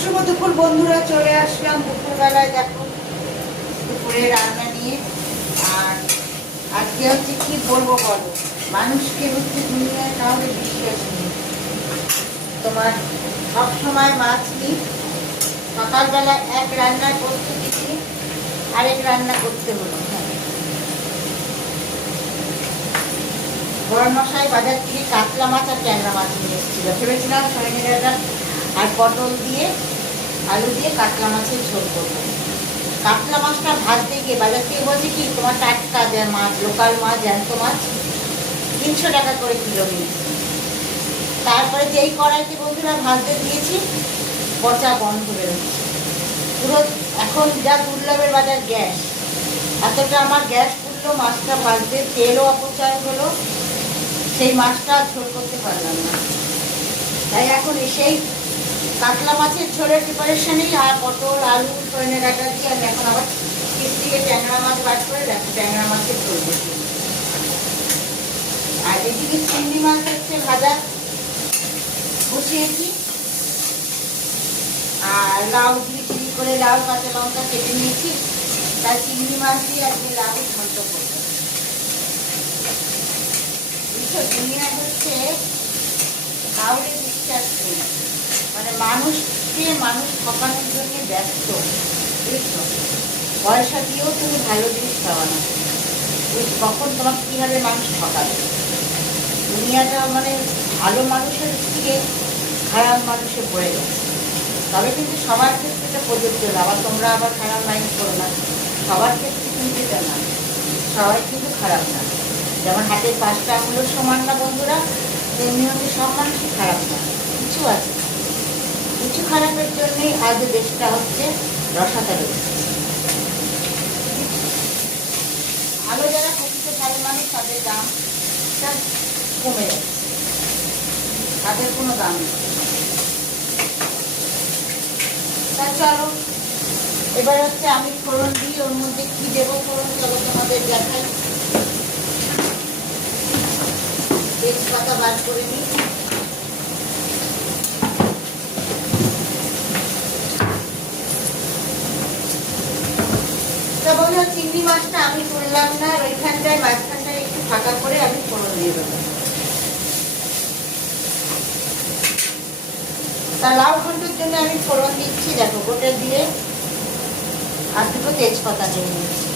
শুভ দুপুর বন্ধুরা, চলে আসলাম দুপুরবেলায়। দেখো দুপুরে রান্না নিয়ে। আর আজকে হচ্ছে কি বলবো বলো, মানুষকে হচ্ছে দুনিয়ায় কাউকে বিশ্বাস নেই। তোমার সবসময় মাছ নিই, সকালবেলা এক রান্নার প্রস্তুতি নিয়ে আরেক রান্না করতে হলো। বড় মশাই বাজার থেকে কাতলা মাছ আর ট্যাংরা মাছ নিয়ে এসেছিল। ভেবেছিলাম সজনে ডাঁটা আর পটল দিয়ে আলু দিয়ে কাতলা মাছের ঝোল করবো। কাতলা মাছটা ভাজতে গিয়ে বাজার থেকে বলছে কি তোমার টাটকা যে মাছ, লোকাল মাছ, জ্যান্ত মাছ 300 টাকা করে কিলো নিয়েছে। তারপরে যেই কড়াইতে বন্ধুরা ভাজতে দিয়েছি, পচা গন্ধ বেরোচ্ছে পুরো। এখন যা দুর্লভের বাজার গ্যাস, এতটা আমার গ্যাস পুড়লো, মাছটা ভাজতে তেলও অপচয় হলো, সেই মাছটা ঝোল করতে পারলাম না। তাই এখন সেই কাতলা মাছের ঝোলের প্রিপারেশনেই আর পটল আলু সজনে ডাঁটা দিয়ে আমি এখন আবার ফ্রিজ থেকে ট্যাংরা মাছ বার করে রাখি, ট্যাংরা মাছের ঝোল বসিয়ে। আর এদিকে চিংড়ি মাছ হচ্ছে ভাজা বসিয়েছি। আর লাউ দিয়ে চিনি করে লাউ কাঁচা লঙ্কা কেটে নিয়েছি, তাই চিংড়ি মাছ দিয়ে আজকে লাউ ঘন্ট করবো। দুনিয়ায় হচ্ছে কাউরে বিশ্বাস নেই, মানে মানুষকে মানুষ ঠকানোর জন্য ব্যস্ত। বুঝছো, পয়সা দিয়েও তুমি ভালো জিনিস পাওয়া না। কখন তোমাকে কীভাবে মানুষ ঠকাবে। দুনিয়াটা মানে ভালো মানুষের থেকে খারাপ মানুষে ভরে গেছে। তবে কিন্তু সবার ক্ষেত্রে এটা প্রযোজ্য না। আবার তোমরা আবার খারাপ মাইন্ড করো না, সবার ক্ষেত্রে কিন্তু এটা না, সবাই কিন্তু খারাপ না। যেমন হাতের 5টা আঙুলের সমান না বন্ধুরা, তেমনি হচ্ছে সব মানুষই খারাপ না। কিছু আছে, কিছু খারাপের জন্যই আজ দেশটা হচ্ছে রসাতলে। ভালো যারা প্রকৃত ভালো মানুষ, তাদের দামটা কমে যাচ্ছে, তাদের কোনো দাম নেই। তা চলো এবার হচ্ছে আমি ফোড়ন দিই, ওর মধ্যে কি দেবো ফোড়ন চলো তোমাদের দেখাই। তেজপাতা বার করে নিই। তা বন্ধুরা, চিংড়ি মাছটা আমি তুললাম না, আর ওইখানটায় মাঝখানটায় একটু ফাঁকা করে আমি ফোড়ন দিয়ে দেবো। তা লাউ ঘন্টের জন্য আমি ফোড়ন দিচ্ছি, দেখো গোটা দিয়ে আর দুটো তেজপাতা দিয়ে নিচ্ছি।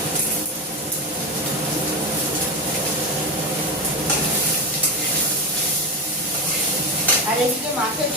আর এদিকে মাছের